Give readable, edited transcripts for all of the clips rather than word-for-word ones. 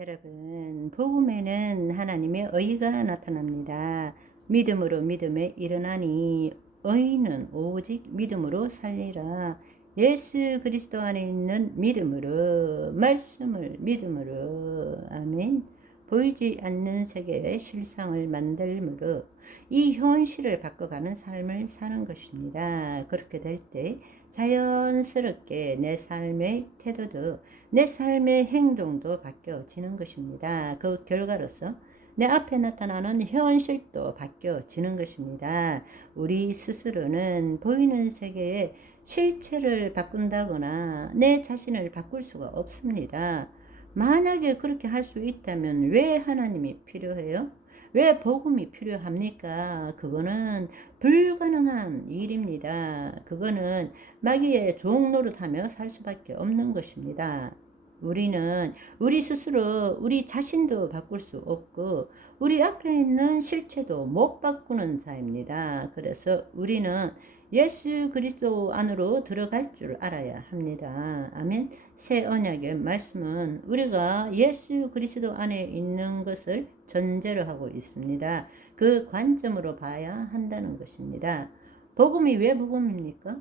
여러분, 복음에는 하나님의 의가 나타납니다. 믿음으로 믿음에 일어나니 의는 오직 믿음으로 살리라. 예수 그리스도 안에 있는 믿음으로, 말씀을 믿음으로, 아멘. 보이지 않는 세계의 실상을 만들므로 이 현실을 바꿔가는 삶을 사는 것입니다. 그렇게 될 때 자연스럽게 내 삶의 태도도, 내 삶의 행동도 바뀌어지는 것입니다. 그 결과로서 내 앞에 나타나는 현실도 바뀌어지는 것입니다. 우리 스스로는 보이는 세계의 실체를 바꾼다거나 내 자신을 바꿀 수가 없습니다. 만약에 그렇게 할 수 있다면 왜 하나님이 필요해요? 왜 복음이 필요합니까? 그거는 불가능한 일입니다. 그거는 마귀의 종 노릇하며 살 수밖에 없는 것입니다. 우리는 우리 스스로 우리 자신도 바꿀 수 없고 우리 앞에 있는 실체도 못 바꾸는 자입니다. 그래서 우리는 예수 그리스도 안으로 들어갈 줄 알아야 합니다. 아멘. 새 언약의 말씀은 우리가 예수 그리스도 안에 있는 것을 전제로 하고 있습니다. 그 관점으로 봐야 한다는 것입니다. 복음이 왜 복음입니까?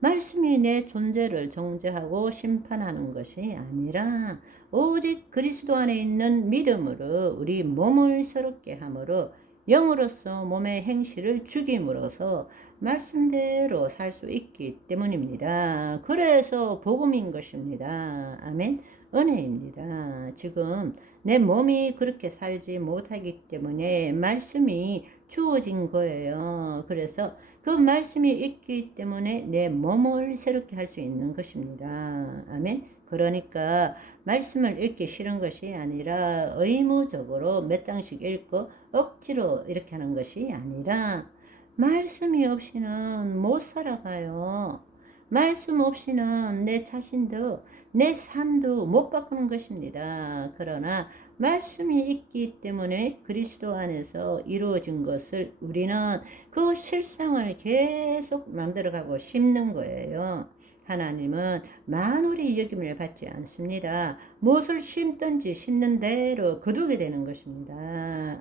말씀이 내 존재를 정죄하고 심판하는 것이 아니라 오직 그리스도 안에 있는 믿음으로 우리 몸을 새롭게 함으로 영으로서 몸의 행실을 죽임으로써 말씀대로 살 수 있기 때문입니다. 그래서 복음인 것입니다. 아멘. 은혜입니다. 지금 내 몸이 그렇게 살지 못하기 때문에 말씀이 주어진 거예요. 그래서 그 말씀이 있기 때문에 내 몸을 새롭게 할 수 있는 것입니다. 아멘. 그러니까 말씀을 읽기 싫은 것이 아니라 의무적으로 몇 장씩 읽고 억지로 이렇게 하는 것이 아니라 말씀이 없이는 못 살아가요. 말씀 없이는 내 자신도 내 삶도 못 바꾸는 것입니다. 그러나 말씀이 있기 때문에 그리스도 안에서 이루어진 것을 우리는 그 실상을 계속 만들어가고 심는 거예요. 하나님은 만월의 여김을 받지 않습니다. 무엇을 심든지 심는 대로 거두게 되는 것입니다.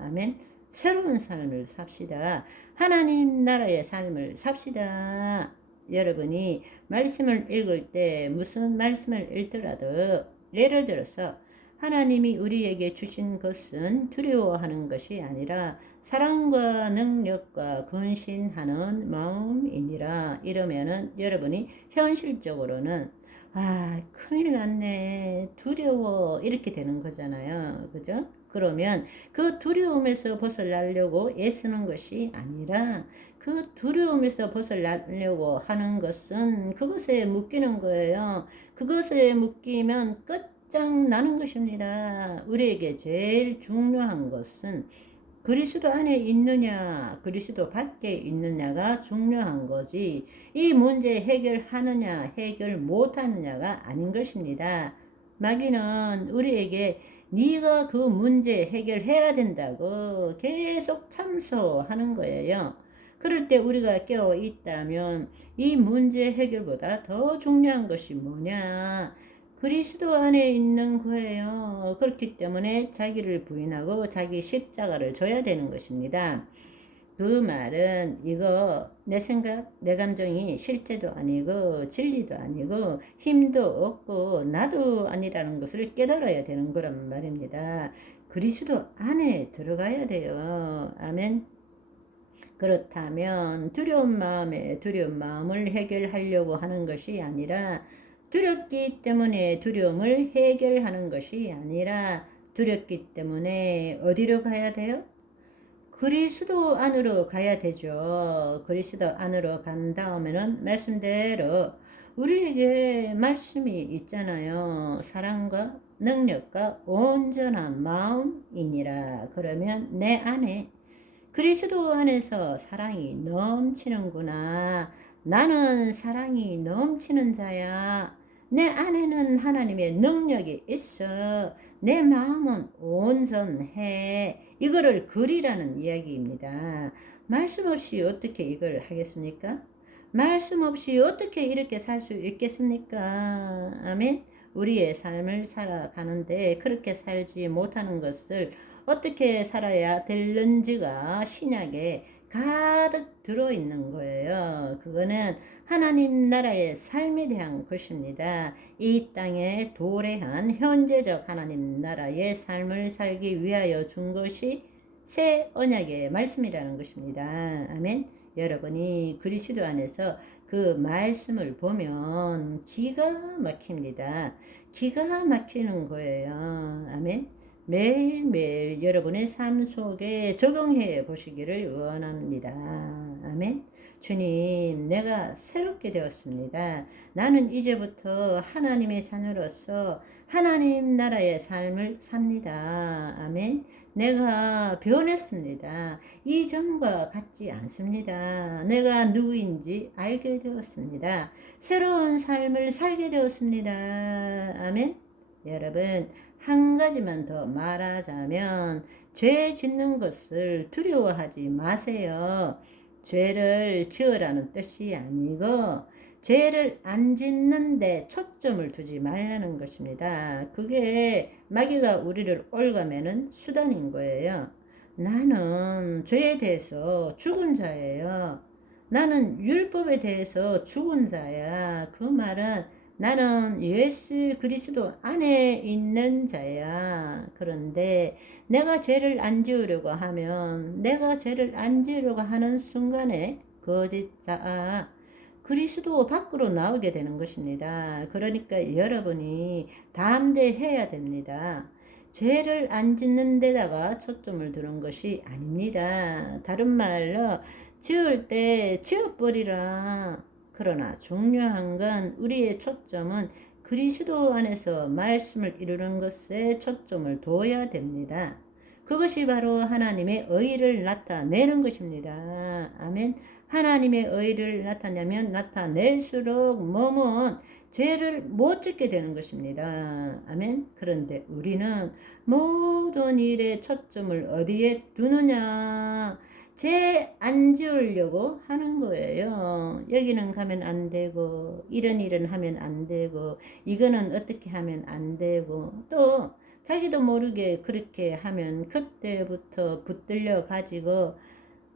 아멘. 새로운 삶을 삽시다. 하나님 나라의 삶을 삽시다. 여러분이 말씀을 읽을 때 무슨 말씀을 읽더라도 예를 들어서 하나님이 우리에게 주신 것은 두려워하는 것이 아니라 사랑과 능력과 근신하는 마음이니라. 이러면은 여러분이 현실적으로는 큰일 났네, 두려워, 이렇게 되는 거잖아요. 그죠? 그러면 그 두려움에서 벗어나려고 애쓰는 것이 아니라 그 두려움에서 벗어나려고 하는 것은 그것에 묶이는 거예요. 그것에 묶이면 끝장나는 것입니다. 우리에게 제일 중요한 것은 그리스도 안에 있느냐, 그리스도 밖에 있느냐가 중요한 거지, 이 문제 해결하느냐, 해결 못하느냐가 아닌 것입니다. 마귀는 우리에게 네가 그 문제 해결해야 된다고 계속 참소하는 거예요. 그럴 때 우리가 깨어 있다면 이 문제 해결보다 더 중요한 것이 뭐냐? 그리스도 안에 있는 거예요. 그렇기 때문에 자기를 부인하고 자기 십자가를 져야 되는 것입니다. 그 말은 이거 내 생각, 내 감정이 실제도 아니고 진리도 아니고 힘도 없고 나도 아니라는 것을 깨달아야 되는 거란 말입니다. 그리스도 안에 들어가야 돼요. 아멘. 그렇다면 두려운 마음에 두려운 마음을 해결하려고 하는 것이 아니라 두렵기 때문에 두려움을 해결하는 것이 아니라 두렵기 때문에 어디로 가야 돼요? 그리스도 안으로 가야 되죠. 그리스도 안으로 간 다음에는 말씀대로 우리에게 말씀이 있잖아요. 사랑과 능력과 온전한 마음이니라. 그러면 내 안에 그리스도 안에서 사랑이 넘치는구나. 나는 사랑이 넘치는 자야. 내 안에는 하나님의 능력이 있어. 내 마음은 온전해. 이거를 그리라는 이야기입니다. 말씀 없이 어떻게 이걸 하겠습니까? 말씀 없이 어떻게 이렇게 살 수 있겠습니까? 아멘. 우리의 삶을 살아가는데 그렇게 살지 못하는 것을 어떻게 살아야 되는지가 신약에 가득 들어있는 거예요. 그거는 하나님 나라의 삶에 대한 것입니다. 이 땅에 도래한 현재적 하나님 나라의 삶을 살기 위하여 준 것이 새 언약의 말씀이라는 것입니다. 아멘. 여러분이 그리스도 안에서 그 말씀을 보면 기가 막힙니다. 기가 막히는 거예요. 아멘. 매일매일 여러분의 삶 속에 적용해 보시기를 원합니다. 아멘. 주님, 내가 새롭게 되었습니다. 나는 이제부터 하나님의 자녀로서 하나님 나라의 삶을 삽니다. 아멘. 내가 변했습니다. 이전과 같지 않습니다. 내가 누구인지 알게 되었습니다. 새로운 삶을 살게 되었습니다. 아멘. 여러분, 한 가지만 더 말하자면 죄 짓는 것을 두려워하지 마세요. 죄를 지으라는 뜻이 아니고 죄를 안 짓는데 초점을 두지 말라는 것입니다. 그게 마귀가 우리를 올가매는 수단인 거예요. 나는 죄에 대해서 죽은 자예요. 나는 율법에 대해서 죽은 자야. 그 말은 나는 예수 그리스도 안에 있는 자야. 그런데 내가 죄를 안 지으려고 하면 내가 죄를 안 지으려고 하는 순간에 거짓자 그리스도 밖으로 나오게 되는 것입니다. 그러니까 여러분이 담대해야 됩니다. 죄를 안 짓는 데다가 초점을 두는 것이 아닙니다. 다른 말로 지을 때 지어버리라. 그러나 중요한 건 우리의 초점은 그리스도 안에서 말씀을 이루는 것에 초점을 둬야 됩니다. 그것이 바로 하나님의 의를 나타내는 것입니다. 아멘. 하나님의 의를 나타내면 나타낼수록 몸은 죄를 못 짓게 되는 것입니다. 아멘. 그런데 우리는 모든 일에 초점을 어디에 두느냐? 죄 안 지으려고 하는 거예요. 여기는 가면 안 되고 이런 일은 하면 안 되고 이거는 어떻게 하면 안 되고 또 자기도 모르게 그렇게 하면 그때부터 붙들려 가지고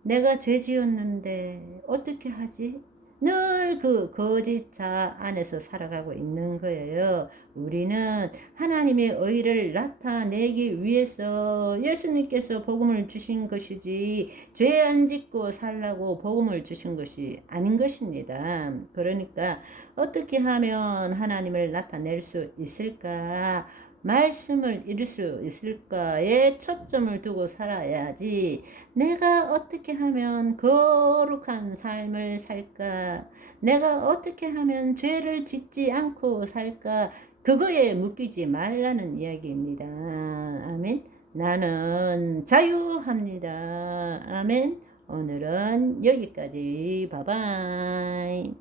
내가 죄 지었는데 어떻게 하지? 늘 그 거짓자 안에서 살아가고 있는 거예요. 우리는 하나님의 의를 나타내기 위해서 예수님께서 복음을 주신 것이지 죄 안 짓고 살라고 복음을 주신 것이 아닌 것입니다. 그러니까 어떻게 하면 하나님을 나타낼 수 있을까? 말씀을 이룰 수 있을까에 초점을 두고 살아야지 내가 어떻게 하면 거룩한 삶을 살까? 내가 어떻게 하면 죄를 짓지 않고 살까? 그거에 묶이지 말라는 이야기입니다. 아멘. 나는 자유합니다. 아멘. 오늘은 여기까지. 바이바이.